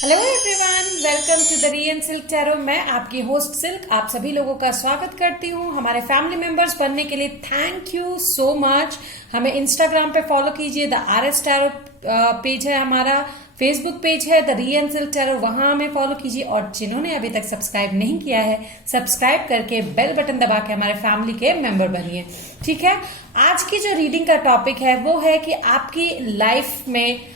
Hello everyone, welcome to the rayon silk Tarot. मैं आपकी host silk आप सभी लोगों का स्वागत करती हूँ। हमारे फैमिली मेंबर्स बनने के लिए थैंक यू सो मच। हमें इंस्टाग्राम पे फॉलो कीजिए, द RS टैरो पेज है हमारा, फेसबुक पेज है द रियन सिल्क टैरो, वहां हमें फॉलो कीजिए। और जिन्होंने अभी तक सब्सक्राइब नहीं किया है, सब्सक्राइब करके बेल बटन दबा के हमारे फैमिली के मेंबर बनिए। ठीक है, आज की जो रीडिंग का टॉपिक है वो है कि आपकी लाइफ में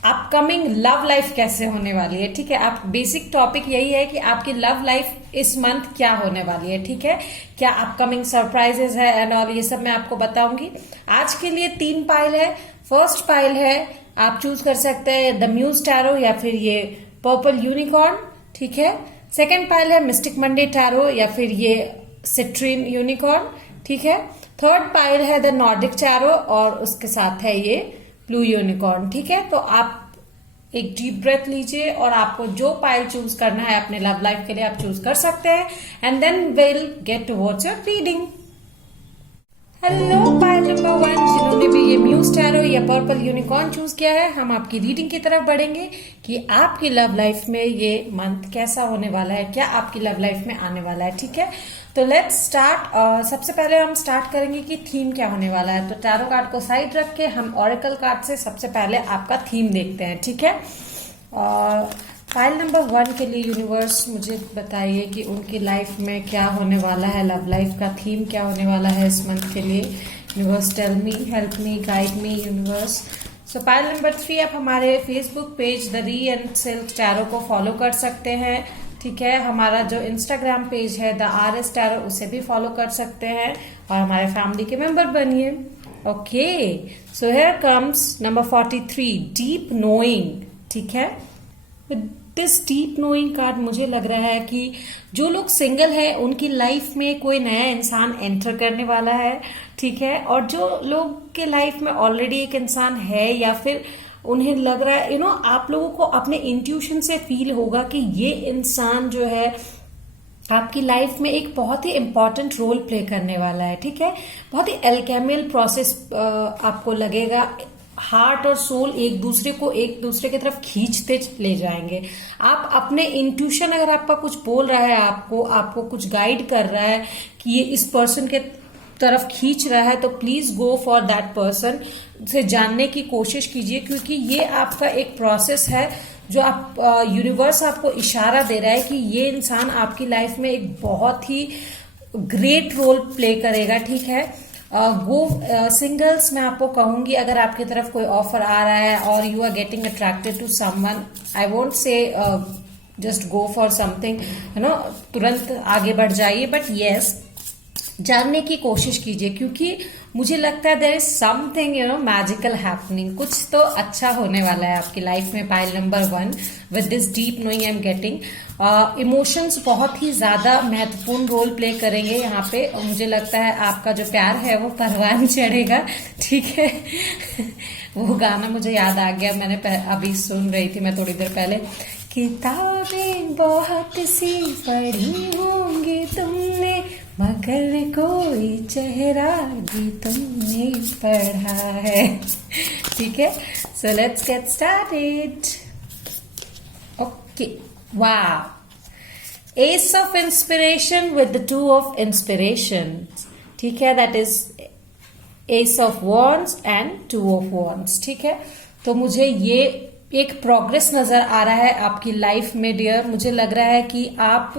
अपकमिंग लव लाइफ कैसे होने वाली है। ठीक है, आप बेसिक टॉपिक यही है कि आपकी लव लाइफ इस मंथ क्या होने वाली है। ठीक है, क्या अपकमिंग सरप्राइजेस है एंड ऑल, ये सब मैं आपको बताऊंगी। आज के लिए 3 पाइल है। फर्स्ट पाइल है, आप चूज कर सकते हैं द म्यूज टैरो या फिर ये पर्पल यूनिकॉर्न। ठीक है, सेकेंड पाइल है मिस्टिक मंडे टैरो या फिर ये सिट्रीन यूनिकॉर्न। ठीक है, थर्ड पाइल है द नॉर्डिक टैरो और उसके साथ है ये ब्लू यूनिकॉर्न। ठीक है, तो आप एक डीप ब्रेथ लीजिए और आपको जो पाइल चूज करना है अपने लव लाइफ के लिए आप चूज कर सकते हैं and then will get towards your reading. Hello pile number 1, जिन्होंने भी ये म्यूज टैरो या पर्पल यूनिकॉर्न चूज किया है, हम आपकी रीडिंग की तरफ बढ़ेंगे कि आपकी लव लाइफ में ये मंथ कैसा होने वाला है, क्या आपकी लव लाइफ में आने वाला है। ठीक है, तो लेट्स स्टार्ट। सबसे पहले हम स्टार्ट करेंगे कि थीम क्या होने वाला है। तो टैरो कार्ड को साइड रख के हम ऑरेकल कार्ड से सबसे पहले आपका थीम देखते हैं। ठीक है, फाइल नंबर 1 के लिए यूनिवर्स मुझे बताइए कि उनकी लाइफ में क्या होने वाला है, लव लाइफ का थीम क्या होने वाला है इस मंथ के लिए। Universe tell me, help me, guide me universe. So file number 3, आप हमारे Facebook page the rayon silk tarot को फॉलो कर सकते हैं। ठीक है, हमारा जो इंस्टाग्राम पेज है द RS टैरो, उसे भी फॉलो कर सकते हैं और हमारे फैमिली के मेंबर बनिए। Okay, so here comes number 43, deep knowing. ठीक है, दिस डीप नोइंग कार्ड मुझे लग रहा है कि जो लोग सिंगल है उनकी लाइफ में कोई नया इंसान एंटर करने वाला है। ठीक है, और जो लोग के लाइफ में ऑलरेडी एक इंसान है या फिर उन्हें लग रहा है आप लोगों को अपने इंट्यूशन से फील होगा कि ये इंसान जो है आपकी लाइफ में एक बहुत ही इंपॉर्टेंट रोल प्ले करने वाला है। ठीक है, बहुत ही एल्केमियल प्रोसेस आपको लगेगा। हार्ट और सोल एक दूसरे की तरफ खींचते ले जाएंगे। आप अपने इंट्यूशन, अगर आपका कुछ बोल रहा है, आपको कुछ गाइड कर रहा है कि ये इस पर्सन के तरफ खींच रहा है, तो please go for that person से जानने की कोशिश कीजिए, क्योंकि ये आपका एक प्रोसेस है जो आप यूनिवर्स आपको इशारा दे रहा है कि ये इंसान आपकी लाइफ में एक बहुत ही ग्रेट रोल प्ले करेगा। ठीक है, सिंगल्स मैं आपको कहूंगी, अगर आपकी तरफ कोई ऑफर आ रहा है और you are getting attracted to someone, I won't say just go for something, तुरंत आगे बढ़ जाइए, बट यस, जानने की कोशिश कीजिए, क्योंकि मुझे लगता है there is something magical happening. कुछ तो अच्छा होने वाला है आपकी लाइफ में। Pile number 1, with this deep knowing I am getting emotions बहुत ही ज्यादा महत्वपूर्ण रोल प्ले करेंगे यहाँ पे। मुझे लगता है आपका जो प्यार है वो परवान चढ़ेगा। ठीक है वो गाना मुझे याद आ गया, मैंने अभी सुन रही थी मैं थोड़ी देर पहले। किताबें बहुत सी पढ़ी होंगी तुमने, मगर कोई चेहरा भी तुमने पढ़ा है। ठीक है, so let's get started. Okay, वाह, ace of inspiration with the 2 of inspiration. ठीक है, that is ace of wands and 2 of wands. ठीक है, तो मुझे ये एक प्रोग्रेस नजर आ रहा है आपकी लाइफ में डियर। मुझे लग रहा है कि आप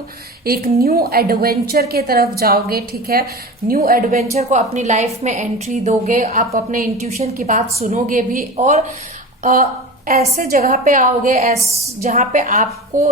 एक न्यू एडवेंचर के तरफ जाओगे। ठीक है, न्यू एडवेंचर को अपनी लाइफ में एंट्री दोगे, आप अपने इंट्यूशन की बात सुनोगे भी और ऐसे जगह पे आओगे जहां पे आपको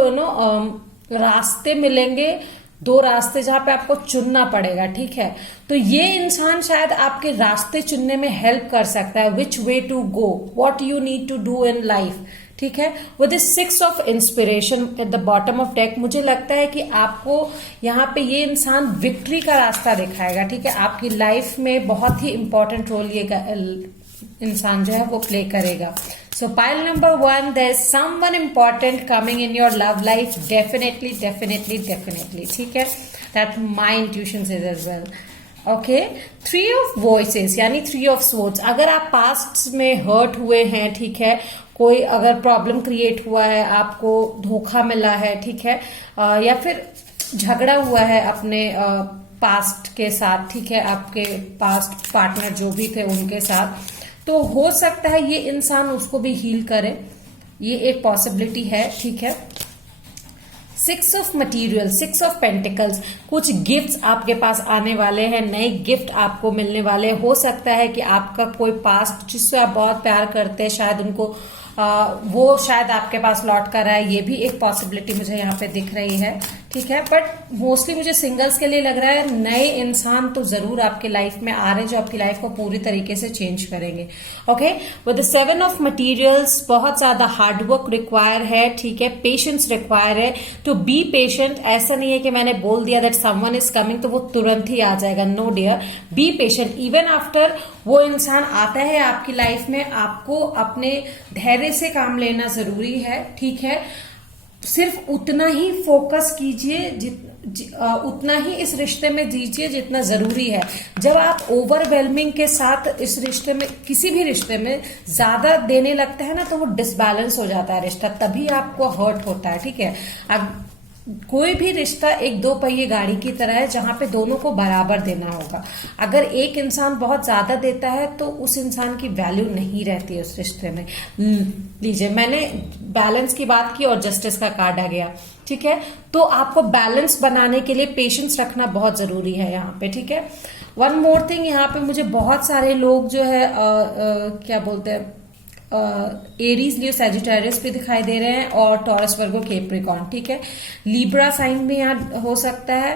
रास्ते मिलेंगे, 2 रास्ते जहां पे आपको चुनना पड़ेगा। ठीक है, तो ये इंसान शायद आपके रास्ते चुनने में हेल्प कर सकता है, which way to go, what you need to do in life. ठीक है, with this 6 of inspiration at the bottom of deck, मुझे लगता है कि आपको यहाँ पे ये इंसान विक्ट्री का रास्ता दिखाएगा। ठीक है, आपकी लाइफ में बहुत ही इंपॉर्टेंट रोल ये इंसान जो है वो प्ले करेगा। So pile number 1, there's someone important coming in your love life. Definitely. ठीक है, that my intuition says as well. Okay, 3 of voices यानी 3 ऑफ स्वॉर्ड्स। अगर आप पास्ट में हर्ट हुए हैं, ठीक है, कोई अगर प्रॉब्लम क्रिएट हुआ है, आपको धोखा मिला है, ठीक है, या फिर झगड़ा हुआ है अपने पास्ट के साथ, ठीक है, आपके पास्ट पार्टनर जो भी थे उनके साथ, तो हो सकता है ये इंसान उसको भी हील करे, ये एक पॉसिबिलिटी है, ठीक है। 6 ऑफ मटीरियल, 6 ऑफ पेंटिकल्स, कुछ गिफ्ट्स आपके पास आने वाले हैं, नए गिफ्ट आपको मिलने वाले। हो सकता है कि आपका कोई पास्ट जिससे आप बहुत प्यार करते हैं, शायद उनको वो शायद आपके पास लौट कर आए, ये भी एक पॉसिबिलिटी मुझे यहाँ पे दिख रही है, ठीक है। बट मोस्टली मुझे सिंगल्स के लिए लग रहा है नए इंसान तो जरूर आपकी लाइफ में आ रहे हैं जो आपकी लाइफ को पूरी तरीके से चेंज करेंगे। Okay, with the 7 of materials, बहुत ज्यादा हार्डवर्क रिक्वायर है, ठीक है, पेशेंस रिक्वायर है। तो बी पेशेंट, ऐसा नहीं है कि मैंने बोल दिया दैट समवन इज कमिंग तो वो तुरंत ही आ जाएगा, no dear, be patient. Even after वो इंसान आता है आपकी लाइफ में, आपको अपने धैर्य से काम लेना जरूरी है, ठीक है। सिर्फ उतना ही फोकस कीजिए, उतना ही इस रिश्ते में दीजिए जितना जरूरी है। जब आप ओवरवेलमिंग के साथ इस रिश्ते में, किसी भी रिश्ते में ज्यादा देने लगते हैं ना, तो वो डिसबैलेंस हो जाता है रिश्ता, तभी आपको हर्ट होता है, ठीक है। अब कोई भी रिश्ता एक 2 पहिए गाड़ी की तरह है जहां पे दोनों को बराबर देना होगा। अगर एक इंसान बहुत ज्यादा देता है तो उस इंसान की वैल्यू नहीं रहती है उस रिश्ते में। लीजिए, मैंने बैलेंस की बात की और जस्टिस का कार्ड आ गया, ठीक है। तो आपको बैलेंस बनाने के लिए पेशेंस रखना बहुत जरूरी है यहाँ पे, ठीक है। वन मोर थिंग, यहाँ पे मुझे बहुत सारे लोग जो है क्या बोलते हैं, एरीज, लियो, सैजिटेरियस भी दिखाई दे रहे हैं, और टॉरस, वर्गो, कैप्रिकॉर्न, ठीक है। लीब्रा साइन भी यहाँ हो सकता है।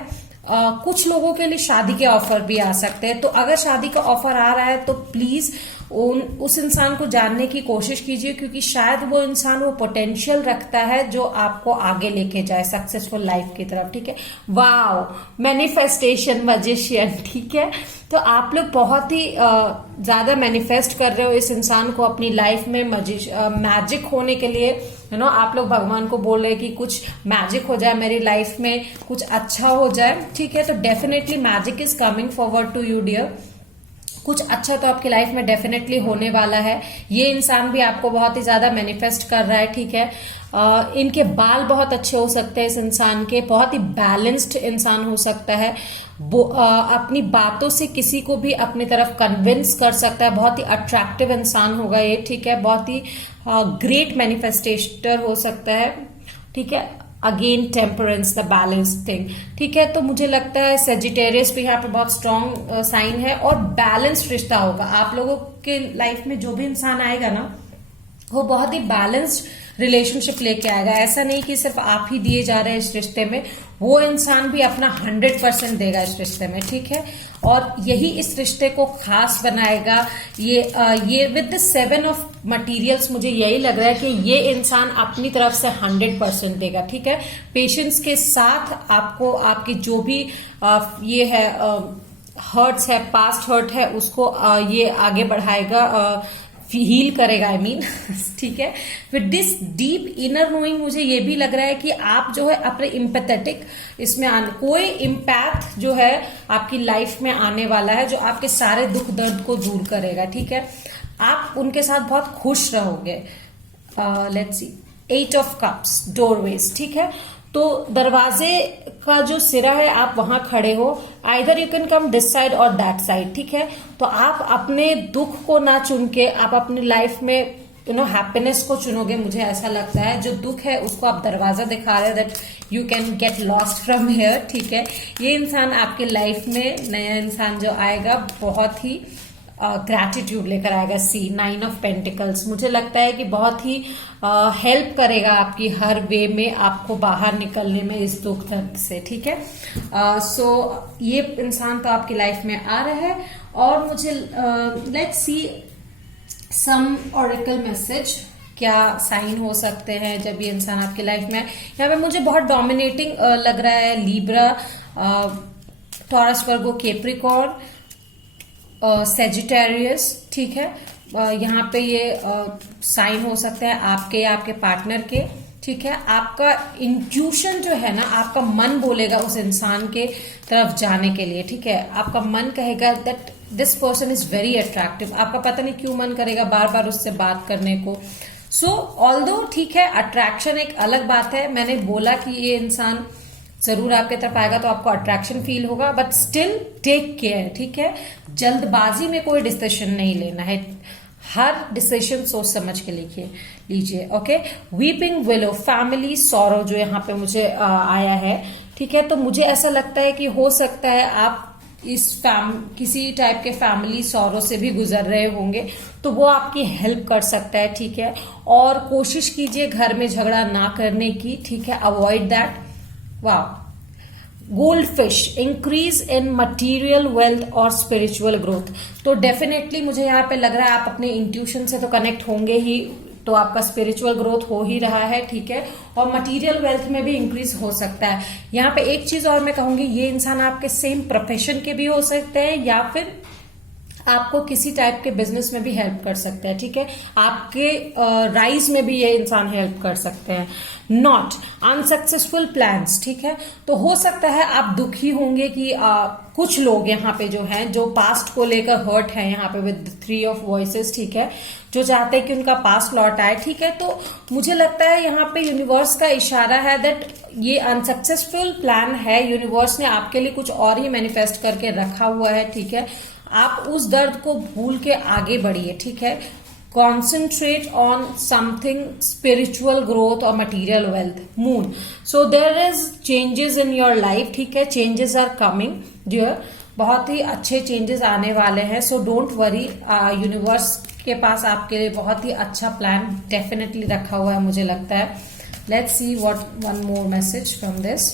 कुछ लोगों के लिए शादी के ऑफर भी आ सकते हैं। तो अगर शादी का ऑफर आ रहा है तो प्लीज उस इंसान को जानने की कोशिश कीजिए, क्योंकि शायद वो इंसान वो पोटेंशियल रखता है जो आपको आगे लेके जाए सक्सेसफुल लाइफ की तरफ, ठीक है। वाओ, मैनिफेस्टेशन मैजिशियन, ठीक है। तो आप लोग बहुत ही ज्यादा मैनिफेस्ट कर रहे हो इस इंसान को अपनी लाइफ में मैजिक होने के लिए, आप लोग भगवान को बोल रहे हैं कि कुछ मैजिक हो जाए मेरी लाइफ में, कुछ अच्छा हो जाए, ठीक है। तो definitely magic is coming forward to you dear. कुछ अच्छा तो आपकी लाइफ में डेफिनेटली होने वाला है। ये इंसान भी आपको बहुत ही ज्यादा मैनिफेस्ट कर रहा है, ठीक है। इनके बाल बहुत अच्छे हो सकते हैं इस इंसान के, बहुत ही बैलेंस्ड इंसान हो सकता है, अपनी बातों से किसी को भी अपनी तरफ कन्विंस कर सकता है, बहुत ही अट्रैक्टिव इंसान होगा ये, ठीक है। बहुत ही ग्रेट मैनिफेस्टेटर हो सकता है, ठीक है। Again temperance, the balance thing, ठीक है। तो मुझे लगता है सेजिटेरियस भी यहाँ पे बहुत स्ट्रॉन्ग साइन है, और बैलेंस्ड रिश्ता होगा आप लोगों के लाइफ में। जो भी इंसान आएगा ना, वो बहुत ही बैलेंस्ड रिलेशनशिप लेके आएगा। ऐसा नहीं कि सिर्फ आप ही दिए जा रहे हैं इस रिश्ते में, वो इंसान भी अपना 100% देगा इस रिश्ते में, ठीक है। और यही इस रिश्ते को खास बनाएगा। ये विद द 7 ऑफ मटीरियल्स मुझे यही लग रहा है कि ये इंसान अपनी तरफ से 100% देगा, ठीक है। पेशेंस के साथ आपको आपकी जो भी ये है हर्ट्स है, पास्ट हर्ट है, उसको ये आगे बढ़ाएगा, हील करेगा, आई मीन ठीक है। With this deep inner knowing मुझे ये भी लग रहा है कि आप जो है अपने इम्पैथेटिक इसमें कोई इम्पैथ जो है आपकी लाइफ में आने वाला है, जो आपके सारे दुख दर्द को दूर करेगा, ठीक है। आप उनके साथ बहुत खुश रहोगे। Let's see, 8 of cups, doorways, ठीक है। तो दरवाजे का जो सिरा है आप वहां खड़े हो, either you can come this side और दैट साइड, ठीक है। तो आप अपने दुख को ना चुन के आप अपनी लाइफ में हैप्पीनेस को चुनोगे, मुझे ऐसा लगता है। जो दुख है उसको आप दरवाजा दिखा रहे हो, that you can get lost from here, ठीक है। ये इंसान आपके लाइफ में, नया इंसान जो आएगा, बहुत ही ग्रैटिट्यूड लेकर आएगा। सी 9 ऑफ पेंटिकल्स, मुझे लगता है कि बहुत ही हेल्प करेगा आपकी हर वे में, आपको बाहर निकलने में इस दुख दर्द से, ठीक है। सो ये इंसान तो आपकी लाइफ में आ रहा है। और मुझे let's see some oracle message, क्या साइन हो सकते हैं जब ये इंसान आपकी लाइफ में है। यहाँ पे मुझे बहुत डोमिनेटिंग लग रहा है। लीब्रा, टॉरस, वर्गो, कैप्रिकॉर्न, सेजिटेरियस, ठीक है। यहाँ पे ये साइन हो सकते हैं आपके या आपके पार्टनर के, ठीक है। आपका इंट्यूशन जो है ना, आपका मन बोलेगा उस इंसान के तरफ जाने के लिए, ठीक है। आपका मन कहेगा that this person is very attractive. आपका पता नहीं क्यों मन करेगा बार बार उससे बात करने को। सो ऑल्दो ठीक है, अट्रैक्शन एक अलग बात है, मैंने बोला कि ये इंसान जरूर आपके तरफ आएगा तो आपको अट्रैक्शन फील होगा, बट स्टिल टेक केयर, ठीक है। जल्दबाजी में कोई डिसीजन नहीं लेना है, हर डिसीजन सोच समझ के लीजिए। Okay, weeping willow, family sorrow जो यहाँ पे मुझे आया है, ठीक है। तो मुझे ऐसा लगता है कि हो सकता है आप किसी टाइप के फैमिली सॉरो से भी गुजर रहे होंगे, तो वो आपकी हेल्प कर सकता है, ठीक है। और कोशिश कीजिए घर में झगड़ा ना करने की, ठीक है, अवॉइड दैट। वाह, gold fish, increase in material wealth और स्पिरिचुअल ग्रोथ। तो डेफिनेटली मुझे यहाँ पे लग रहा है आप अपने इंट्यूशन से तो कनेक्ट होंगे ही, तो आपका स्पिरिचुअल ग्रोथ हो ही रहा है, ठीक है। और मटेरियल वेल्थ में भी इंक्रीज हो सकता है। यहाँ पे एक चीज और मैं कहूंगी, ये इंसान आपके सेम प्रोफेशन के भी हो सकते हैं या फिर आपको किसी टाइप के बिजनेस में भी हेल्प कर सकते हैं, ठीक है। आपके राइज में भी ये इंसान हेल्प कर सकते हैं। नॉट अनसक्सेसफुल प्लान्स, ठीक है। तो हो सकता है आप दुखी होंगे कि कुछ लोग यहाँ पे जो हैं, जो पास्ट को लेकर हर्ट है यहाँ पे विद 3 ऑफ वॉइसेस, ठीक है, जो चाहते हैं कि उनका पास्ट लौट आए, ठीक है। तो मुझे लगता है यहाँ पे यूनिवर्स का इशारा है दैट ये अनसक्सेसफुल प्लान है, यूनिवर्स ने आपके लिए कुछ और ही मैनिफेस्ट करके रखा हुआ है, ठीक है। आप उस दर्द को भूल के आगे बढ़िए, ठीक है। Concentrate on something spiritual growth और material wealth. Moon, so there is changes in your life, ठीक है, चेंजेस आर कमिंग डियर, बहुत ही अच्छे चेंजेस आने वाले हैं। सो डोंट वरी, यूनिवर्स के पास आपके लिए बहुत ही अच्छा प्लान डेफिनेटली रखा हुआ है, मुझे लगता है। Let's see what one more message from this.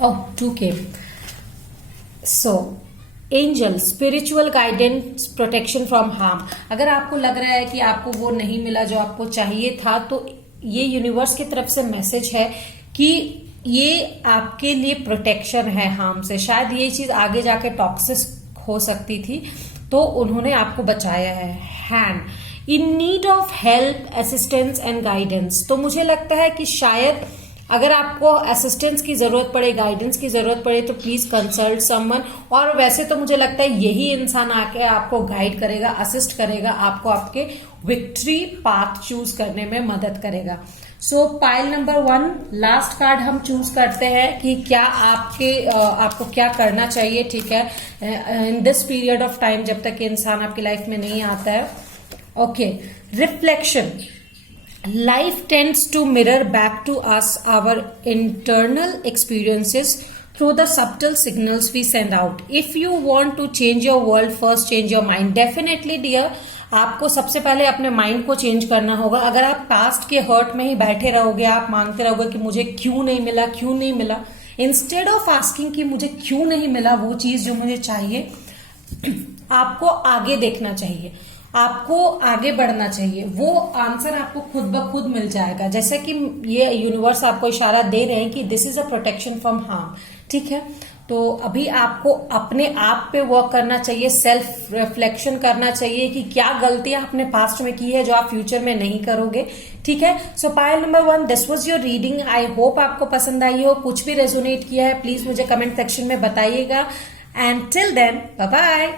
Oh, 2K। So angel, spiritual guidance, protection from harm. अगर आपको लग रहा है कि आपको वो नहीं मिला जो आपको चाहिए था, तो ये यूनिवर्स की तरफ से मैसेज है कि ये आपके लिए प्रोटेक्शन है हार्म से। शायद ये चीज आगे जाके टॉक्सिक हो सकती थी, तो उन्होंने आपको बचाया है। Hand, in need of help, assistance and guidance. तो मुझे लगता है कि शायद अगर आपको असिस्टेंस की जरूरत पड़े, गाइडेंस की जरूरत पड़े, तो प्लीज कंसल्ट समवन। और वैसे तो मुझे लगता है यही इंसान आके आपको गाइड करेगा, असिस्ट करेगा, आपको आपके विक्ट्री पाथ चूज करने में मदद करेगा। सो पाइल नंबर 1, लास्ट कार्ड हम चूज करते हैं कि क्या आपको क्या करना चाहिए, ठीक है, in this period of time, जब तक इंसान आपकी लाइफ में नहीं आता है। Okay, reflection, life tends to mirror back to us our internal experiences through the subtle signals we send out. If you want to change your world, first change your mind. Definitely dear, आपको सबसे पहले अपने mind को change करना होगा। अगर आप past के हर्ट में ही बैठे रहोगे, आप मांगते रहोगे कि मुझे क्यों नहीं मिला, क्यों नहीं मिला, इंस्टेड ऑफ आस्किंग कि मुझे क्यों नहीं मिला वो चीज जो मुझे चाहिए, आपको आगे देखना चाहिए, आपको आगे बढ़ना चाहिए। वो आंसर आपको खुद ब खुद मिल जाएगा। जैसे कि ये यूनिवर्स आपको इशारा दे रहे हैं कि this is a protection from harm, ठीक है। तो अभी आपको अपने आप पे वर्क करना चाहिए, सेल्फ रिफ्लेक्शन करना चाहिए कि क्या गलतियां आपने पास्ट में की है जो आप फ्यूचर में नहीं करोगे, ठीक है। So pile number 1, this was your reading. I hope आपको पसंद आई हो। कुछ भी रेजोनेट किया है प्लीज मुझे कमेंट सेक्शन में बताइएगा। And till then, bye bye.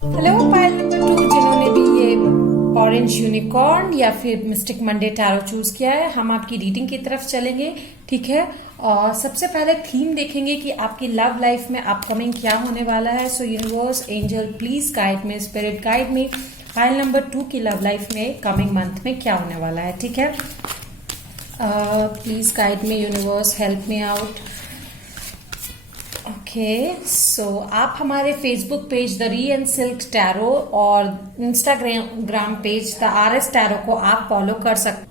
Hello pile number 2, जिन्होंने भी ये ऑरेंज यूनिकॉर्न या फिर मिस्टिक मंडे टैरो चूज किया है, हम आपकी रीडिंग की तरफ चलेंगे, ठीक है। और सबसे पहले थीम देखेंगे कि आपकी लव लाइफ में अपकमिंग क्या होने वाला है। So universe, angel please guide me, spirit guide me, pile number 2 की लव लाइफ में कमिंग मंथ में क्या होने वाला है, ठीक है। Please guide me universe, help me out. Okay, so आप हमारे फेसबुक पेज द री एंड सिल्क टैरो और Instagram page the RS tarot को आप फॉलो कर सकते।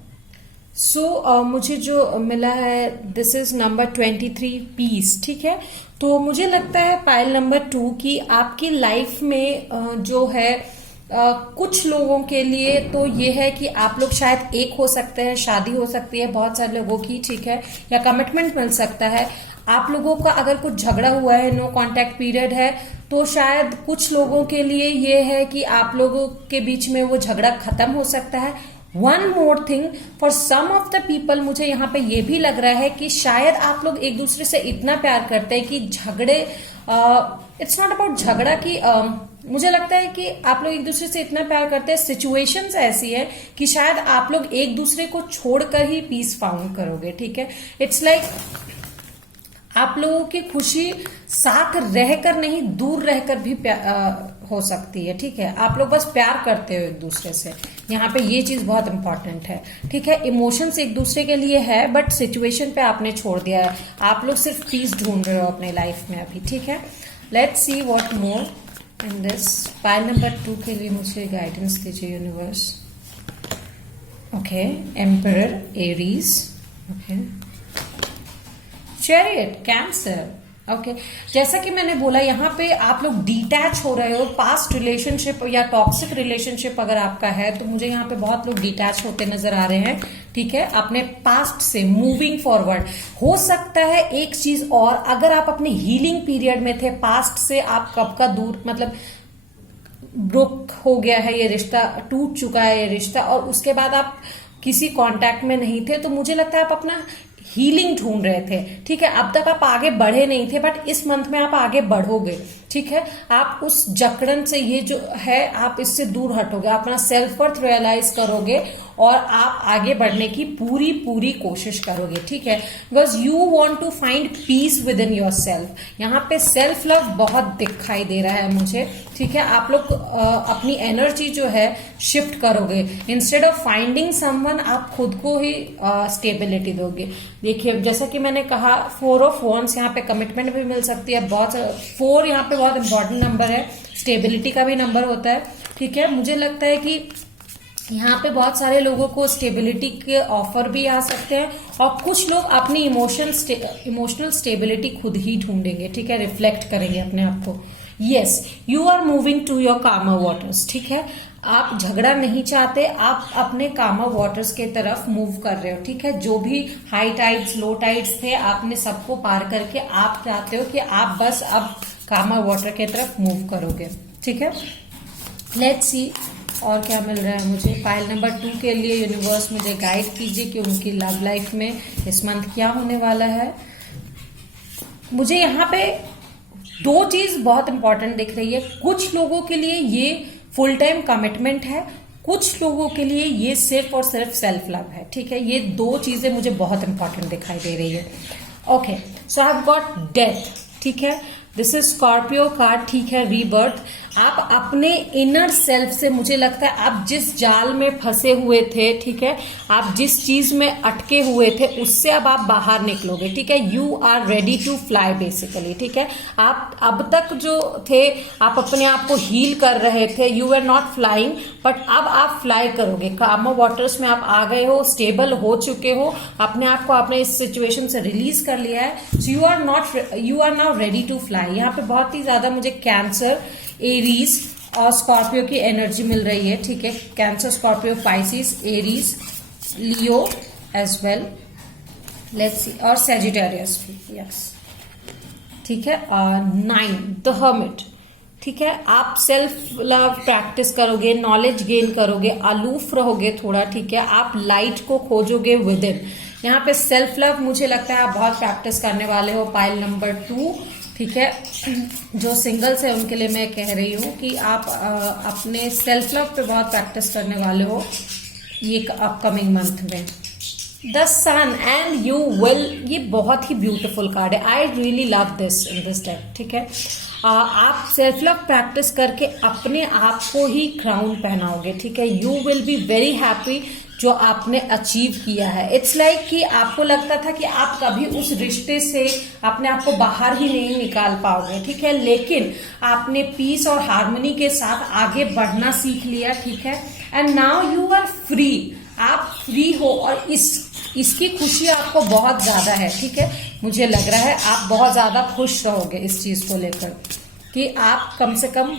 सो मुझे जो मिला है, दिस इज नंबर 23 पीस, ठीक है। तो मुझे लगता है पाइल नंबर 2 की आपकी लाइफ में जो है कुछ लोगों के लिए तो ये है कि आप लोग शायद एक हो सकते हैं, शादी हो सकती है बहुत सारे लोगों की, ठीक है, या कमिटमेंट मिल सकता है। आप लोगों का अगर कुछ झगड़ा हुआ है, नो कांटेक्ट पीरियड है, तो शायद कुछ लोगों के लिए ये है कि आप लोगों के बीच में वो झगड़ा खत्म हो सकता है। One more thing, for some of the people मुझे यहाँ पे ये भी लग रहा है कि शायद आप लोग एक दूसरे से इतना प्यार करते हैं कि झगड़े, इट्स नॉट अबाउट झगड़ा की मुझे लगता है कि आप लोग एक दूसरे से इतना प्यार करते हैं, सिचुएशंस ऐसी है कि शायद आप लोग एक दूसरे को छोड़कर ही पीस फाउंड करोगे, ठीक है। इट्स लाइक आप लोगों की खुशी साथ रहकर नहीं, दूर रहकर भी हो सकती है, ठीक है। आप लोग बस प्यार करते हो एक दूसरे से, यहाँ पे ये चीज बहुत इंपॉर्टेंट है, ठीक है। इमोशंस एक दूसरे के लिए है, बट सिचुएशन पे आपने छोड़ दिया है। आप लोग सिर्फ पीस ढूंढ रहे हो अपने लाइफ में अभी, ठीक है। Let's see what more in this. Pile number 2 के लिए मुझे गाइडेंस दीजिए universe. Okay, emperor, Aries, okay, chariot, cancer, okay. जैसा कि मैंने बोला, यहाँ पे आप लोग डिटैच हो रहे हो। पास्ट रिलेशनशिप या टॉक्सिक रिलेशनशिप अगर आपका है तो मुझे यहाँ पे बहुत लोग डिटैच होते नजर आ रहे हैं, ठीक है, अपने पास्ट से मूविंग फॉरवर्ड। हो सकता है एक चीज और, अगर आप अपने हीलिंग पीरियड में थे, पास्ट से आप कब का दूर, मतलब ब्रोक हो गया है ये रिश्ता, टूट चुका है ये रिश्ता, और उसके बाद आप किसी कांटेक्ट में नहीं थे, तो मुझे लगता है आप अपना हीलिंग ढूंढ रहे थे, ठीक है। अब तक आप आगे बढ़े नहीं थे, बट इस मंथ में आप आगे बढ़ोगे, ठीक है। आप उस जकड़न से, ये जो है, आप इससे दूर हटोगे, अपना सेल्फ वर्थ रियलाइज करोगे और आप आगे बढ़ने की पूरी पूरी कोशिश करोगे, ठीक है। Because you want to find peace within yourself. यहाँ पे सेल्फ लव बहुत दिखाई दे रहा है मुझे, ठीक है। आप लोग अपनी एनर्जी जो है शिफ्ट करोगे। इंस्टेड ऑफ फाइंडिंग समवन, आप खुद को ही स्टेबिलिटी दोगे। देखिए, जैसा कि मैंने कहा, 4 ऑफ वॉन्ड्स, यहाँ पे कमिटमेंट भी मिल सकती है। बहुत 4 यहाँ पे बहुत इंपॉर्टेंट नंबर है, स्टेबिलिटी का भी नंबर होता है, ठीक है। मुझे लगता है कि यहाँ पे बहुत सारे लोगों को स्टेबिलिटी के ऑफर भी आ सकते हैं, और कुछ लोग अपनी इमोशनल स्टेबिलिटी खुद ही ढूंढेंगे, ठीक है, रिफ्लेक्ट करेंगे अपने आप को। Yes, you are moving to your calmer waters, ठीक है। आप झगड़ा नहीं चाहते, आप अपने कामर वाटर्स के तरफ मूव कर रहे हो, ठीक है। जो भी हाई टाइड्स, लो टाइड्स थे, आपने सबको पार करके आप चाहते हो कि आप बस अब कामर वाटर के तरफ मूव करोगे, ठीक है। लेट्स सी और क्या मिल रहा है मुझे। फाइल नंबर 2 के लिए यूनिवर्स मुझे गाइड कीजिए कि उनकी लव लाइफ में इस मंथ क्या होने वाला है। मुझे यहाँ पे 2 चीज बहुत इंपॉर्टेंट दिख रही है। कुछ लोगों के लिए ये फुल टाइम कमिटमेंट है, कुछ लोगों के लिए ये सिर्फ और सिर्फ सेल्फ लव है, ठीक है। ये 2 चीजें मुझे बहुत इंपॉर्टेंट दिखाई दे रही है। Okay, so I have got death, ठीक है। दिस इज स्कॉर्पियो कार्ड, ठीक है, रीबर्थ। आप अपने इनर सेल्फ से, मुझे लगता है आप जिस जाल में फंसे हुए थे, ठीक है, आप जिस चीज में अटके हुए थे, उससे अब आप बाहर निकलोगे, ठीक है। You are ready to fly basically, ठीक है। आप अब तक जो थे, आप अपने आप को हील कर रहे थे, you are not flying, but अब आप फ्लाई करोगे। कामर वाटर्स में आप आ गए हो, स्टेबल हो चुके हो, अपने आप को आपने इस सिचुएशन से रिलीज कर लिया है। So you are now ready to fly. यहाँ पे बहुत ही ज्यादा मुझे कैंसर, एरीज और स्कॉर्पियो की एनर्जी मिल रही है, ठीक है। Cancer, Scorpio, Pisces, Aries, Leo as well, let's see, और सेजिटेरियस भी, यस, ठीक है। 9 द हर्मिट, ठीक है। आप सेल्फ लव प्रैक्टिस करोगे, नॉलेज गेन करोगे, अलूफ रहोगे थोड़ा, ठीक है। आप लाइट को खोजोगे विद इन। यहाँ पे सेल्फ लव मुझे लगता है आप बहुत प्रैक्टिस करने वाले हो। पाइल नंबर 2, ठीक है। जो सिंगल्स है उनके लिए मैं कह रही हूँ कि आप अपने सेल्फ लव पे बहुत प्रैक्टिस करने वाले हो ये अपकमिंग मंथ में। The Sun and you will, ये बहुत ही ब्यूटीफुल कार्ड है। I really love this in this deck, ठीक है। आप सेल्फ लव प्रैक्टिस करके अपने आप को ही क्राउन पहनाओगे, ठीक है। You will be very happy जो आपने अचीव किया है। इट्स लाइक कि आपको लगता था कि आप कभी उस रिश्ते से अपने आप को बाहर ही नहीं निकाल पाओगे, ठीक है, लेकिन आपने पीस और हार्मनी के साथ आगे बढ़ना सीख लिया, ठीक है। And now you are free, आप फ्री हो, और इसकी खुशी आपको बहुत ज्यादा है, ठीक है। मुझे लग रहा है आप बहुत ज्यादा खुश रहोगे इस चीज को लेकर कि आप कम से कम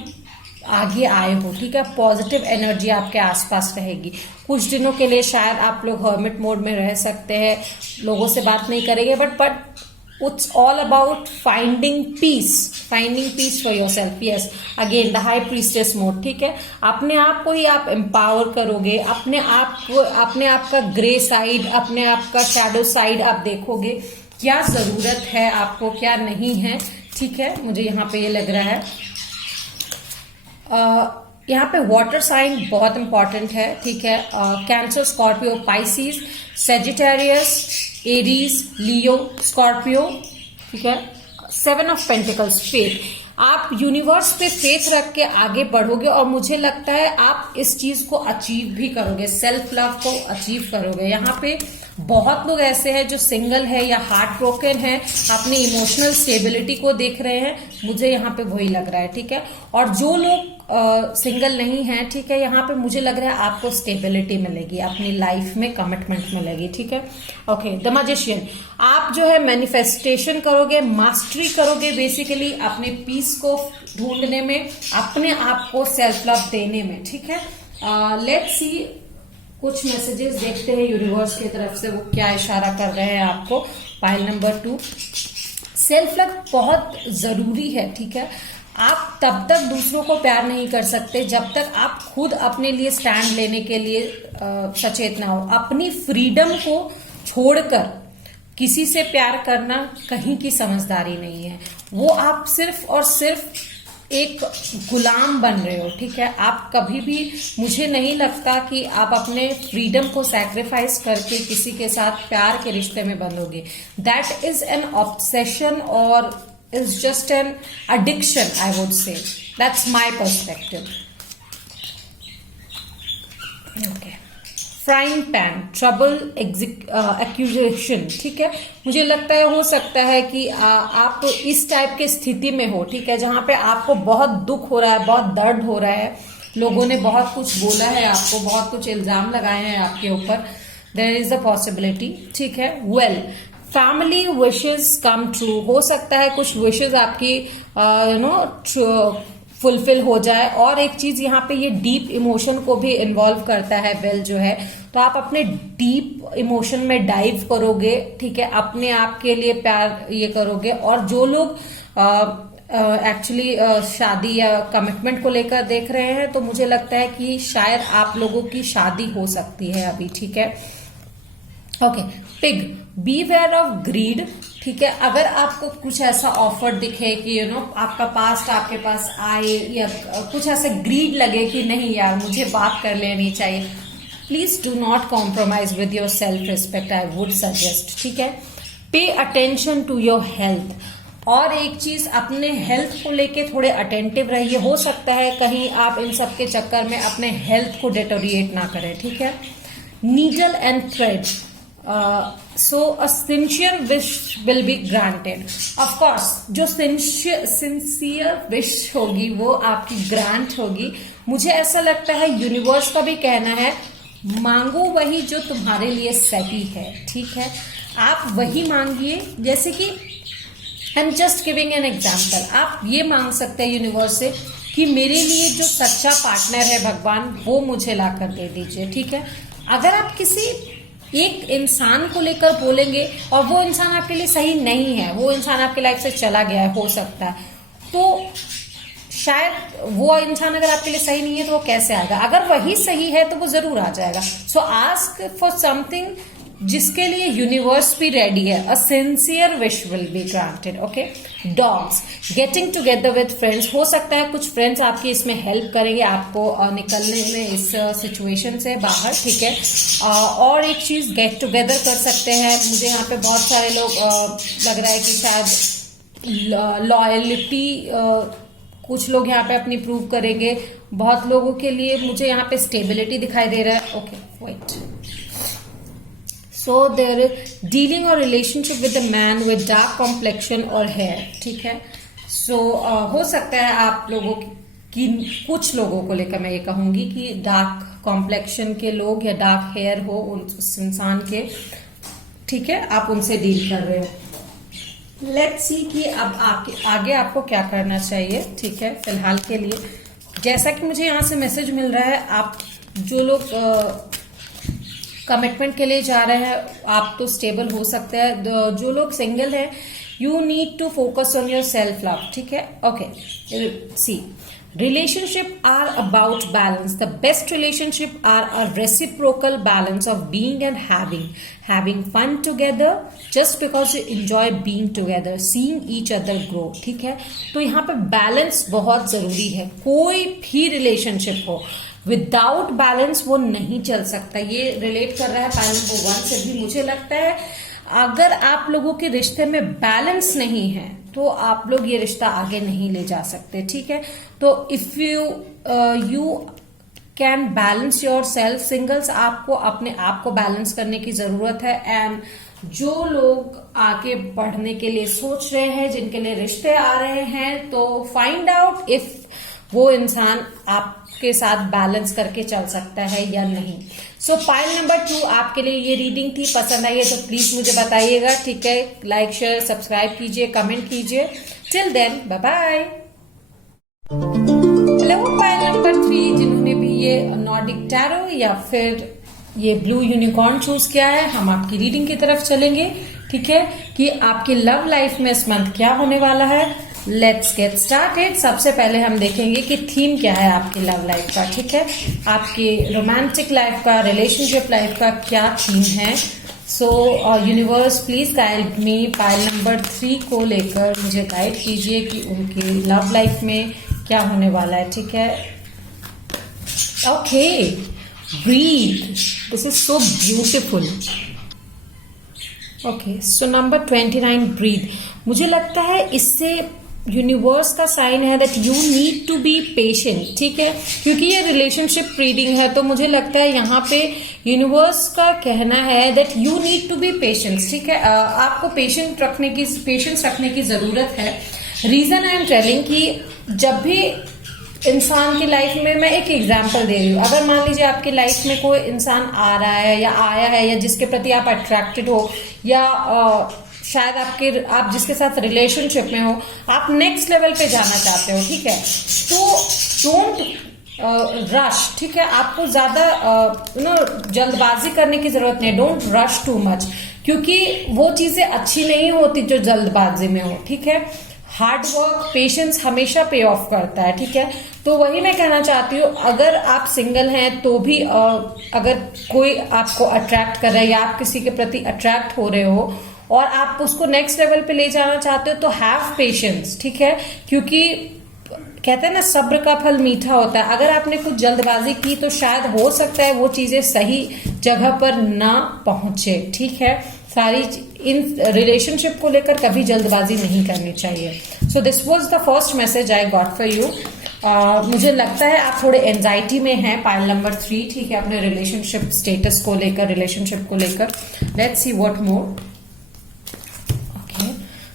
आगे आए हो, ठीक है। पॉजिटिव एनर्जी आपके आसपास रहेगी। कुछ दिनों के लिए शायद आप लोग हर्मिट मोड में रह सकते हैं, लोगों से बात नहीं करेंगे, but it's all about finding peace for yourself. Yes, again the high priestess mode, ठीक है। अपने आप को ही आप एम्पावर करोगे, अपने आप का ग्रे साइड, अपने आप का शैडो साइड आप देखोगे, क्या जरूरत है आपको, क्या नहीं है, ठीक है। मुझे यहाँ पे ये लग रहा है यहाँ पे वाटर साइन बहुत इंपॉर्टेंट है, ठीक है। Cancer, Scorpio, Pisces, Sagittarius, Aries, Leo, Scorpio, ठीक है। 7 ऑफ पेंटिकल्स, फेथ। आप यूनिवर्स पे फेथ रख के आगे बढ़ोगे और मुझे लगता है आप इस चीज को अचीव भी करोगे, सेल्फ लव को अचीव करोगे। यहाँ पे बहुत लोग ऐसे हैं जो सिंगल है या हार्ट ब्रोकन है, अपनी इमोशनल स्टेबिलिटी को देख रहे हैं, मुझे यहाँ पे वही लग रहा है, ठीक है। और जो लोग सिंगल नहीं है, ठीक है, यहाँ पे मुझे लग रहा है आपको स्टेबिलिटी मिलेगी, अपनी लाइफ में कमिटमेंट मिलेगी, ठीक है। ओके, द मैजिशियन, आप जो है मैनिफेस्टेशन करोगे, मास्टरी करोगे बेसिकली अपने पीस को ढूंढने में, अपने आप को सेल्फ लव देने में, ठीक है। लेट्स सी, कुछ मैसेजेस देखते हैं यूनिवर्स की तरफ से, वो क्या इशारा कर रहे हैं आपको। पाइल नंबर 2, सेल्फ लव बहुत जरूरी है, ठीक है। आप तब तक दूसरों को प्यार नहीं कर सकते जब तक आप खुद अपने लिए स्टैंड लेने के लिए सचेत ना हो। अपनी फ्रीडम को छोड़कर किसी से प्यार करना कहीं की समझदारी नहीं है, वो आप सिर्फ और सिर्फ एक गुलाम बन रहे हो, ठीक है। आप कभी भी, मुझे नहीं लगता कि आप अपने फ्रीडम को सैक्रिफाइस करके किसी के साथ प्यार के रिश्ते में बंधोगे। दैट इज एन ऑब्सेशन और is just an addiction, I would say. That's my perspective. Okay. Frying pan, trouble, accusation, ठीक है। मुझे लगता है, हो सकता है कि आप इस टाइप के स्थिति में हो, ठीक है, जहां पे आपको बहुत दुख हो रहा है, बहुत दर्द हो रहा है, लोगों ने बहुत कुछ बोला है आपको, बहुत कुछ इल्जाम लगाए हैं आपके ऊपर। There is a possibility, ठीक है। Well, family wishes come true, हो सकता है कुछ विशेस आपकी फुलफिल हो जाए। और एक चीज यहाँ पे, ये डीप इमोशन को भी इन्वॉल्व करता है वेल जो है, तो आप अपने डीप इमोशन में डाइव करोगे, ठीक है, अपने आप के लिए प्यार ये करोगे। और जो लोग एक्चुअली शादी या कमिटमेंट को लेकर देख रहे हैं, तो मुझे लगता है कि शायद आप लोगों की शादी हो सकती है अभी, ठीक है। Okay, pig, beware of greed, ठीक है। अगर आपको कुछ ऐसा ऑफर दिखे कि आपका पास्ट आपके पास आए, या कुछ ऐसे ग्रीड लगे कि नहीं यार मुझे बात कर लेनी चाहिए, please do not compromise with your self respect, I would suggest, ठीक है। Pay attention to your health. और एक चीज, अपने हेल्थ को लेके थोड़े अटेंटिव रहिए। हो सकता है कहीं आप इन सब के चक्कर में अपने हेल्थ को डिटोरिएट ना करें, ठीक है। Needle and thread, so a sincere wish will be granted. Of course, जो sincere wish होगी वो आपकी ग्रांट होगी। मुझे ऐसा लगता है यूनिवर्स का भी कहना है, मांगो वही जो तुम्हारे लिए सही है, ठीक है। आप वही मांगिए, जैसे कि I am just giving an example, आप ये मांग सकते हैं यूनिवर्स से कि मेरे लिए जो सच्चा पार्टनर है भगवान, वो मुझे ला कर दे दीजिए, ठीक है। अगर आप किसी एक इंसान को लेकर बोलेंगे और वो इंसान आपके लिए सही नहीं है, वो इंसान आपकी लाइफ से चला गया है, हो सकता है, तो शायद वो इंसान अगर आपके लिए सही नहीं है तो वो कैसे आएगा। अगर वही सही है तो वो जरूर आ जाएगा। सो आस्क फॉर समथिंग जिसके लिए यूनिवर्स भी रेडी है। अ sincere wish will be granted, okay. Dogs, getting together with friends, हो सकता है कुछ फ्रेंड्स आपकी इसमें हेल्प करेंगे आपको निकलने में इस सिचुएशन से बाहर, ठीक है। और एक चीज, गेट टुगेदर कर सकते हैं। मुझे यहाँ पे बहुत सारे लोग लग रहा है कि शायद लॉयलिटी कुछ लोग यहाँ पे अपनी प्रूव करेंगे। बहुत लोगों के लिए मुझे यहाँ पे स्टेबिलिटी दिखाई दे रहा है। Okay, wait. So there is dealing or relationship with a man with dark complexion or hair, ठीक है। So हो सकता है आप लोगों की कुछ लोगों को लेकर मैं ये कहूंगी कि डार्क कॉम्प्लेक्शन के लोग या डार्क हेयर हो उस इंसान के, ठीक है, आप उनसे डील कर रहे हो। लेट्स सी कि अब आगे आपको क्या करना चाहिए, ठीक है। फिलहाल के लिए जैसा कि मुझे यहाँ से मैसेज मिल रहा है, आप जो लोग कमिटमेंट के लिए जा रहे हैं आप तो स्टेबल हो सकते हैं। जो लोग सिंगल हैं, you need to focus on your self love, ठीक है। Okay, see, Relationship are about balance. The best relationship are a reciprocal balance of being and having fun together just because you enjoy being together, seeing each other grow. ठीक है, तो यहाँ पे balance बहुत जरूरी है. कोई भी रिलेशनशिप हो, विदाउट बैलेंस वो नहीं चल सकता. ये रिलेट कर रहा है पॉइंट नंबर 1 से भी. मुझे लगता है अगर आप लोगों के रिश्ते में बैलेंस नहीं है तो आप लोग ये रिश्ता आगे नहीं ले जा सकते. ठीक है, तो if you can balance your self, singles आपको अपने आप को बैलेंस करने की जरूरत है. एंड जो लोग आगे बढ़ने के लिए सोच रहे हैं, जिनके लिए रिश्ते आ रहे हैं, तो फाइंड आउट इफ वो इंसान आपके साथ बैलेंस करके चल सकता है या नहीं. सो पाइल नंबर 2 आपके लिए ये रीडिंग थी. पसंद आई है तो प्लीज मुझे बताइएगा. ठीक है, लाइक शेयर सब्सक्राइब कीजिए, कमेंट कीजिए. Till then bye bye. Hello pile number 3 जिन्होंने भी ये नॉर्डिक टैरो या फिर ये ब्लू यूनिकॉर्न चूज किया है, हम आपकी रीडिंग की तरफ चलेंगे. ठीक है, कि आपकी लव लाइफ में इस मंथ क्या होने वाला है. Let's get started. सबसे पहले हम देखेंगे कि थीम क्या है आपकी लव लाइफ का. ठीक है, आपकी रोमांटिक लाइफ का, रिलेशनशिप लाइफ का क्या थीम है. So universe please guide me. Pile number 3 को लेकर मुझे गाइड कीजिए कि उनकी लव लाइफ में क्या होने वाला है. ठीक है, okay, breathe. This is so beautiful. Okay, so number 29 breathe. मुझे लगता है इससे यूनिवर्स का साइन है that you need to be patient. ठीक है, क्योंकि ये रिलेशनशिप रीडिंग है तो मुझे लगता है यहाँ पे यूनिवर्स का कहना है that you need to be patient. ठीक है, आपको पेशेंस रखने की जरूरत है. रीजन आई एम टेलिंग कि जब भी इंसान की लाइफ में, मैं एक एग्जांपल दे रही हूँ, अगर मान लीजिए आपकी लाइफ में कोई इंसान आ रहा है या आया है या जिसके प्रति आप अट्रैक्टेड हो या शायद आप जिसके साथ रिलेशनशिप में हो, आप नेक्स्ट लेवल पे जाना चाहते हो. ठीक है, तो डोंट रश. ठीक है, आपको ज्यादा जल्दबाजी करने की जरूरत नहीं. डोंट रश टू मच, क्योंकि वो चीजें अच्छी नहीं होती जो जल्दबाजी में हो. ठीक है, हार्ड वर्क, पेशेंस हमेशा पे ऑफ करता है. ठीक है, तो वही मैं कहना चाहती हूँ. अगर आप सिंगल हैं तो भी अगर कोई आपको अट्रैक्ट कर रहा है या आप किसी के प्रति अट्रैक्ट हो रहे हो और आप उसको नेक्स्ट लेवल पे ले जाना चाहते हो तो हैव पेशेंस. ठीक है, क्योंकि कहते हैं ना सब्र का फल मीठा होता है. अगर आपने कुछ जल्दबाजी की तो शायद हो सकता है वो चीजें सही जगह पर ना पहुंचे. ठीक है, सारी इन रिलेशनशिप को लेकर कभी जल्दबाजी नहीं करनी चाहिए. So this was the first message I got for you. मुझे लगता है आप थोड़े एंजाइटी में हैं पाइल नंबर 3. ठीक है, अपने रिलेशनशिप स्टेटस को लेकर, रिलेशनशिप को लेकर. Let's see what more.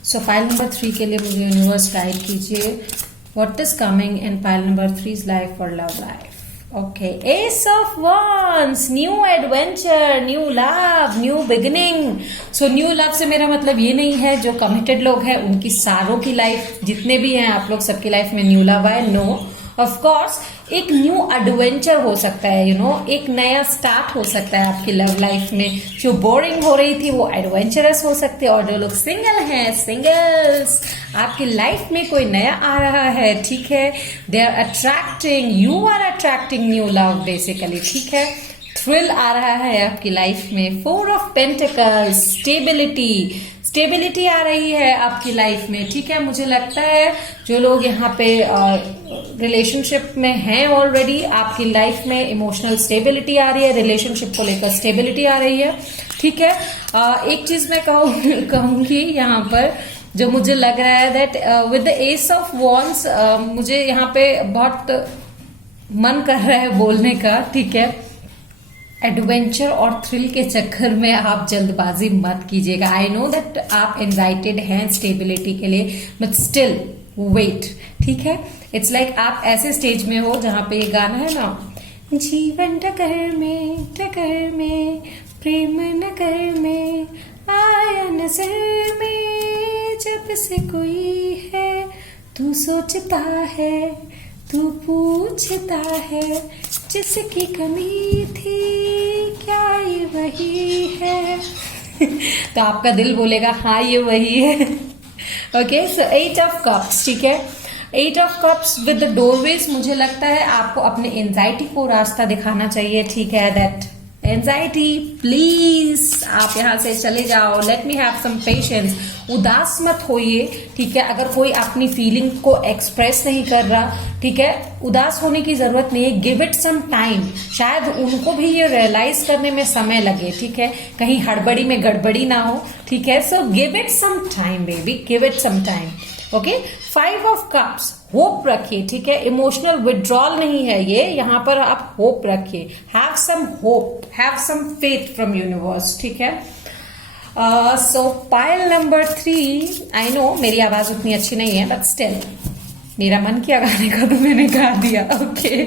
So pile number 3 के लिए मुझे यूनिवर्स गाइड कीजिए. What is coming in pile number 3's life और love life. Okay, ace of wands, new adventure, new love, new beginning. So new love से मेरा मतलब ये नहीं है जो कमिटेड लोग हैं उनकी सारों की लाइफ, जितने भी हैं आप लोग सबकी लाइफ में न्यू लव है. नो, ऑफ कोर्स एक न्यू एडवेंचर हो सकता है. एक नया स्टार्ट हो सकता है आपकी लव लाइफ में. जो बोरिंग हो रही थी वो एडवेंचरस हो सकती है. और जो लोग सिंगल हैं, सिंगल्स, आपकी लाइफ में कोई नया आ रहा है. ठीक है, they are attracting, you are attracting new love basically. ठीक है, थ्रिल आ रहा है आपकी लाइफ में. 4 ऑफ पेंटिकल्स, स्टेबिलिटी आ रही है आपकी लाइफ में. ठीक है, मुझे लगता है जो लोग यहाँ पे रिलेशनशिप में हैं ऑलरेडी, आपकी लाइफ में इमोशनल स्टेबिलिटी आ रही है, रिलेशनशिप को लेकर स्टेबिलिटी आ रही है. ठीक है, एक चीज मैं कहूंगी यहाँ पर जो मुझे लग रहा है that with the S of wands, मुझे यहाँ पे बहुत मन कर रहा है बोलने का. ठीक है, एडवेंचर और थ्रिल के चक्कर में आप जल्दबाजी मत कीजिएगा. आई नो दैट आप एंजाइटेड हैं स्टेबिलिटी के लिए, बट स्टिल वेट. ठीक है, इट्स लाइक आप ऐसे स्टेज में हो जहां पे ये गाना है ना, जीवन टकर में प्रेम नगर में आया नजर में, जब से कोई है तू सोचता है, तू पूछता है, जिसकी कमी थी क्या ये वही है. तो आपका दिल बोलेगा हाँ ये वही है. Okay, so 8 of cups. ठीक है, eight of cups with the doorways, मुझे लगता है आपको अपने एंजाइटी को रास्ता दिखाना चाहिए, ठीक है। दैट एंजाइटी प्लीज आप यहां से चले जाओ, let me have some patience, उदास मत होइए, ठीक है। अगर कोई अपनी फीलिंग को एक्सप्रेस नहीं कर रहा, ठीक है, उदास होने की जरूरत नहीं है, गिव इट सम टाइम, शायद उनको भी ये रियलाइज करने में समय लगे, ठीक है, कहीं हड़बड़ी में गड़बड़ी ना हो, ठीक है। So give it some time baby, give it some time, okay. 5 of cups, hope रखिए, ठीक है, इमोशनल विड्रॉल नहीं है ये, यहां पर आप होप रखिए, have some hope, have some faith from universe, ठीक है। So pile number 3, I know मेरी आवाज उतनी अच्छी नहीं है, बट स्टिल मेरा मन किया गाने का तो मैंने गा दिया, okay.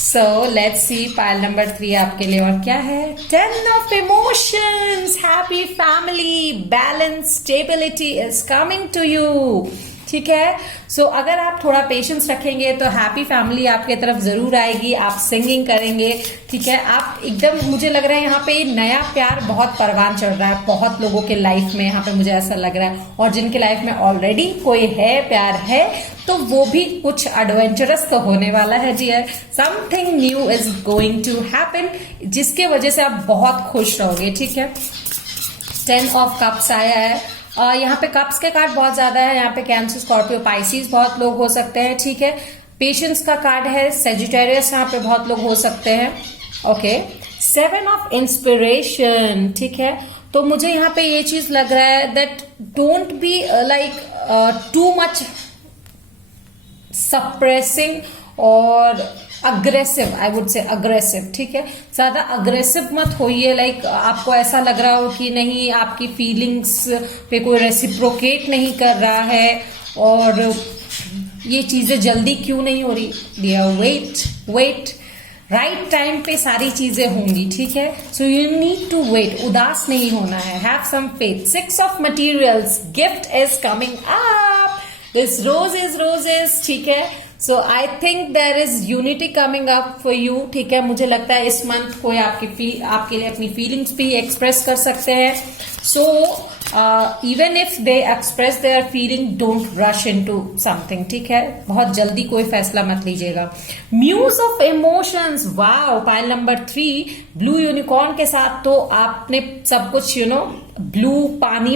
So let's see pile number 3 आपके लिए और क्या है। 10 of emotions, happy family, balance, stability is coming to you, ठीक है। सो अगर आप थोड़ा पेशेंस रखेंगे तो हैप्पी फैमिली आपके तरफ जरूर आएगी, आप सिंगिंग करेंगे, ठीक है। आप एकदम, मुझे लग रहा है यहाँ पे नया प्यार बहुत परवान चढ़ रहा है बहुत लोगों के लाइफ में, यहाँ पे मुझे ऐसा लग रहा है। और जिनके लाइफ में ऑलरेडी कोई है, प्यार है, तो वो भी कुछ एडवेंचरस तो होने वाला है जी, है something new is going to happen, जिसके वजह से आप बहुत खुश रहोगे, ठीक है। 10 ऑफ कप्स आया है, यहाँ पे कप्स के कार्ड बहुत ज्यादा है, यहाँ पे कैंसर, स्कॉर्पियो, पाइसिस बहुत लोग हो सकते हैं, ठीक है। पेशेंस का कार्ड है, सेजिटेरियस यहाँ पे बहुत लोग हो सकते हैं, ओके। 7 ऑफ इंस्पिरेशन, ठीक है। तो मुझे यहाँ पे ये चीज लग रहा है that don't be like too much suppressing और aggressive, I would say aggressive, ठीक है। ज्यादा अग्रेसिव मत होइए, लाइक आपको ऐसा लग रहा हो कि नहीं आपकी फीलिंग्स पे कोई रेसिप्रोकेट नहीं कर रहा है और ये चीजें जल्दी क्यों नहीं हो रही। डियर वेट, राइट टाइम पे सारी चीजें होंगी, ठीक है। So you need to wait, उदास नहीं होना है, have some faith. 6 of materials, gift is coming up, this rose is roses, ठीक है। So I think there is unity coming up for you, ठीक है। मुझे लगता है इस मंथ कोई आपके लिए अपनी फीलिंग्स भी एक्सप्रेस कर सकते हैं। So even if they express their feeling, don't rush into something, ठीक है। बहुत जल्दी कोई फैसला मत लीजिएगा। Muse of emotions, wow, pile number 3 blue unicorn के साथ तो आपने सब कुछ ब्लू पानी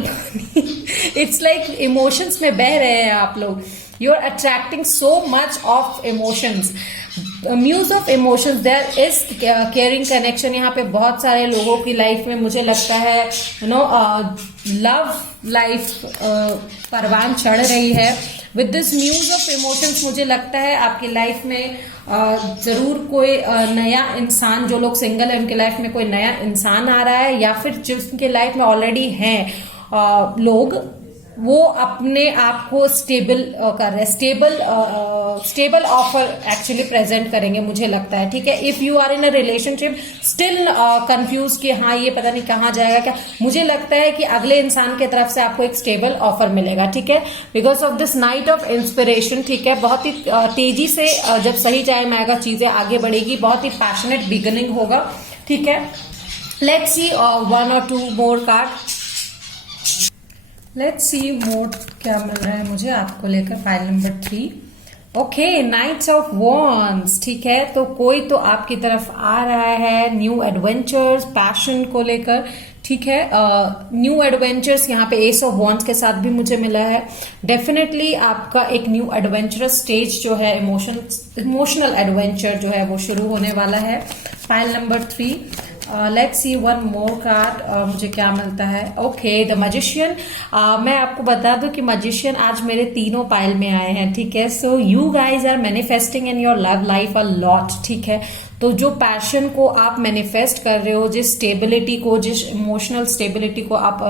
इट्स लाइक इमोशंस में बह रहे हैं आप लोग, you are attracting so much of emotions. Muse of emotions, there is caring connection, यहाँ पे बहुत सारे लोगों की लाइफ में मुझे लगता है लव लाइफ परवान चढ़ रही है। With this muse of emotions मुझे लगता है आपकी लाइफ में जरूर कोई नया इंसान, जो लोग सिंगल है उनके लाइफ में कोई नया इंसान आ रहा है, या फिर जिनके लाइफ में ऑलरेडी हैं लोग, वो अपने आप को स्टेबल कर रहे हैं, स्टेबल ऑफर एक्चुअली प्रेजेंट करेंगे मुझे लगता है, ठीक है। If you are in a relationship still confuse कि हाँ ये पता नहीं कहाँ जाएगा क्या, मुझे लगता है कि अगले इंसान की तरफ से आपको एक स्टेबल ऑफर मिलेगा, ठीक है। Because of this night of inspiration, ठीक है, बहुत ही तेजी से जब सही टाइम आएगा चीजें आगे बढ़ेगी, बहुत ही पैशनेट बिगिनिंग होगा, ठीक है। Let's see 1 or 2 more card, let's see more क्या मिल रहा है मुझे आपको लेकर file number 3। Okay, knights of wands, ठीक है। तो कोई तो आपकी तरफ आ रहा है, न्यू एडवेंचर्स, पैशन को लेकर, ठीक है। न्यू एडवेंचर्स यहाँ पे एस ऑफ वॉन्ड्स के साथ भी मुझे मिला है। डेफिनेटली आपका एक न्यू एडवेंचरस स्टेज जो है, इमोशनल एडवेंचर जो है वो शुरू होने वाला है। File number 3, let's see 1 more card, मुझे क्या मिलता है। ओके, द मैजिशियन, मैं आपको बता दूं कि मैजिशियन आज मेरे तीनों पाइल में आए हैं, ठीक है। So you guys are manifesting in your love life a lot, ठीक है। तो जो पैशन को आप मैनिफेस्ट कर रहे हो, जिस स्टेबिलिटी को, जिस इमोशनल स्टेबिलिटी को आप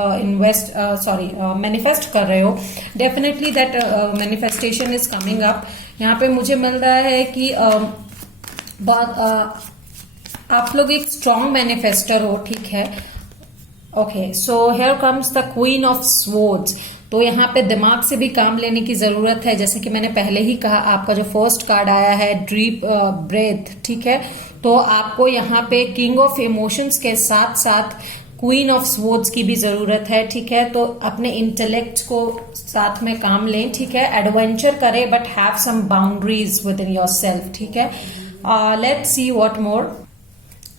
मैनिफेस्ट कर रहे हो, definitely that manifestation is coming up. यहाँ पे मुझे मिल रहा है कि आप लोग एक स्ट्रॉन्ग मैनिफेस्टर हो, ठीक है। Okay, so here comes the queen of swords. तो यहाँ पे दिमाग से भी काम लेने की जरूरत है, जैसे कि मैंने पहले ही कहा, आपका जो फर्स्ट कार्ड आया है डीप ब्रेथ, ठीक है। तो आपको यहाँ पे किंग ऑफ इमोशंस के साथ साथ क्वीन ऑफ स्वॉर्ड्स की भी जरूरत है, ठीक है। तो अपने इंटेलेक्ट को साथ में काम लें, ठीक है। एडवेंचर करें but have some boundaries within yourself, ठीक है। Let's see what more,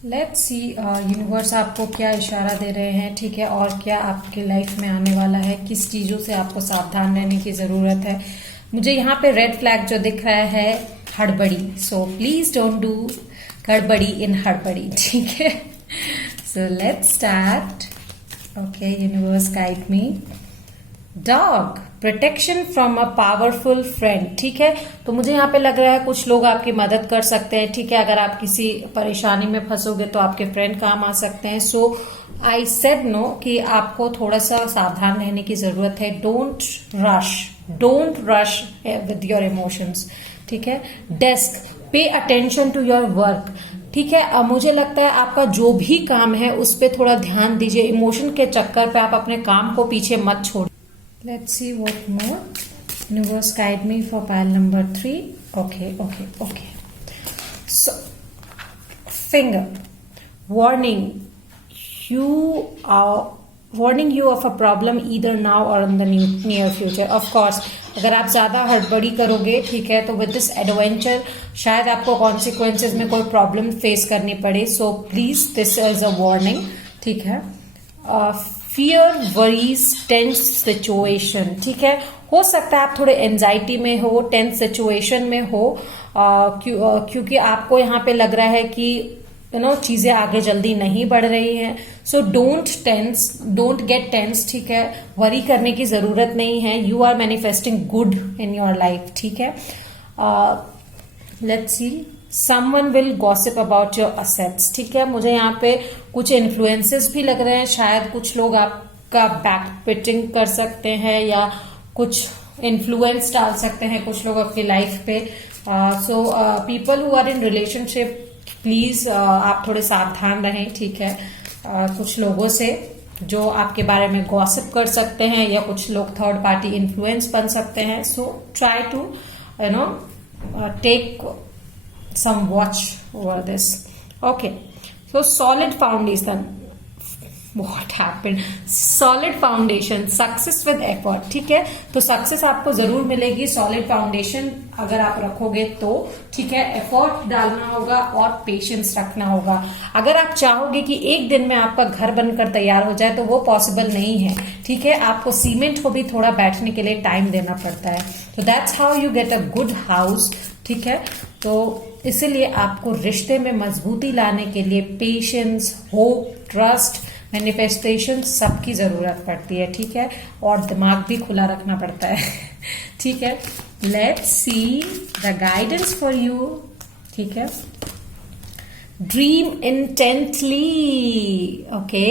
let's see universe आपको क्या इशारा दे रहे हैं, ठीक है, और क्या आपकी लाइफ में आने वाला है, किस चीजों से आपको सावधान रहने की जरूरत है। मुझे यहाँ पे रेड फ्लैग जो दिख रहा है हड़बड़ी, सो प्लीज डोंट डू गड़बड़ी इन हड़बड़ी, ठीक है। So let's start. Okay universe guide me. Dog, protection from a powerful friend, ठीक है। तो मुझे यहाँ पे लग रहा है कुछ लोग आपकी मदद कर सकते हैं, ठीक है। अगर आप किसी परेशानी में फंसोगे तो आपके फ्रेंड काम आ सकते हैं। सो आई सेड नो कि आपको थोड़ा सा सावधान रहने की जरूरत है। Don't rush with your emotions, ठीक है। Desk, pay attention to your work, ठीक है। अब मुझे लगता है आपका जो भी काम है उस पर थोड़ा ध्यान दीजिए। इमोशन के चक्कर पे आप अपने काम को पीछे मत छोड़िए। Let's see what more. Universe guide me for pile number 3. Okay. So, finger. Warning you of a problem either now or in the near future. Of course, अगर आप ज्यादा हड़बड़ी करोगे, ठीक है, तो विद दिस एडवेंचर शायद आपको कॉन्सिक्वेंसेज में कोई प्रॉब्लम फेस करनी पड़े। So please this is a warning, ठीक है। फियर, वरीज, टेंस सिचुएशन, ठीक है। हो सकता है आप थोड़े एंजाइटी में हो, टेंस सिचुएशन में हो, क्योंकि आपको यहाँ पे लग रहा है कि चीजें आगे जल्दी नहीं बढ़ रही हैं। सो डोंट गेट टेंस, ठीक है। वरी करने की जरूरत नहीं है। You are manifesting good in your life, ठीक है। Let's see, someone will gossip about your assets, ठीक है। मुझे यहाँ पे कुछ इन्फ्लुएंसेस भी लग रहे हैं, शायद कुछ लोग आपका बैक पिटिंग कर सकते हैं या कुछ इन्फ्लुएंस डाल सकते हैं कुछ लोग आपकी लाइफ पे। So people who are in relationship, please आप थोड़े सावधान रहें, ठीक है। कुछ लोगों से जो आपके बारे में गॉसिप कर सकते हैं या कुछ लोग थर्ड पार्टी इन्फ्लुएंस बन सकते हैं। So try to take some watch over this. Okay, so solid foundation. What happened? Solid foundation, success with effort, ठीक है। तो सक्सेस आपको जरूर मिलेगी सॉलिड फाउंडेशन अगर आप रखोगे तो, ठीक है। एफर्ट डालना होगा और पेशेंस रखना होगा। अगर आप चाहोगे कि एक दिन में आपका घर बनकर तैयार हो जाए तो वो पॉसिबल नहीं है, ठीक है। आपको सीमेंट को भी थोड़ा बैठने के लिए टाइम देना पड़ता है। तो that's how you get a good house, ठीक है। तो इसीलिए आपको रिश्ते में मजबूती लाने के लिए पेशेंस, होप, ट्रस्ट, मैनिफेस्टेशन सबकी जरूरत पड़ती है, ठीक है। और दिमाग भी खुला रखना पड़ता है, ठीक है। Let's see the guidance for you, ठीक है। Dream intently, okay.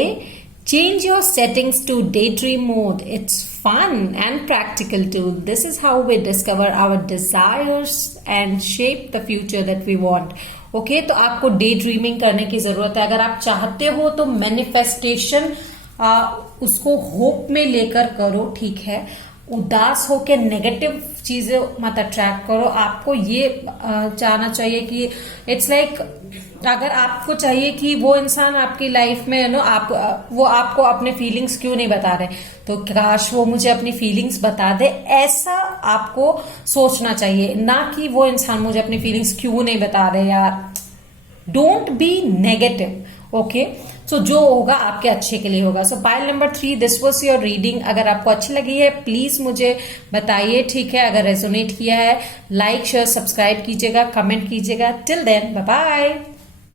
Change your settings to daydream mode. It's fun and practical too. This is how we discover our desires and shape the future that we want. Okay, तो आपको daydreaming करने की जरूरत है। अगर आप चाहते हो तो manifestation उसको hope में लेकर करो, ठीक है। उदास होकर नेगेटिव चीजें मत अट्रैक्ट करो। आपको ये चाहना चाहिए कि इट्स लाइक अगर आपको चाहिए कि वो इंसान आपकी लाइफ में वो आपको अपने फीलिंग्स क्यों नहीं बता रहे, तो काश वो मुझे अपनी फीलिंग्स बता दे, ऐसा आपको सोचना चाहिए, ना कि वो इंसान मुझे अपनी फीलिंग्स क्यों नहीं बता रहे यार। Don't be negative, okay. So जो होगा आपके अच्छे के लिए होगा। So pile number 3, this was your reading. अगर आपको अच्छी लगी है प्लीज मुझे बताइए, ठीक है। अगर रेजोनेट किया है लाइक शेयर सब्सक्राइब कीजिएगा, कमेंट कीजिएगा। Till then bye bye.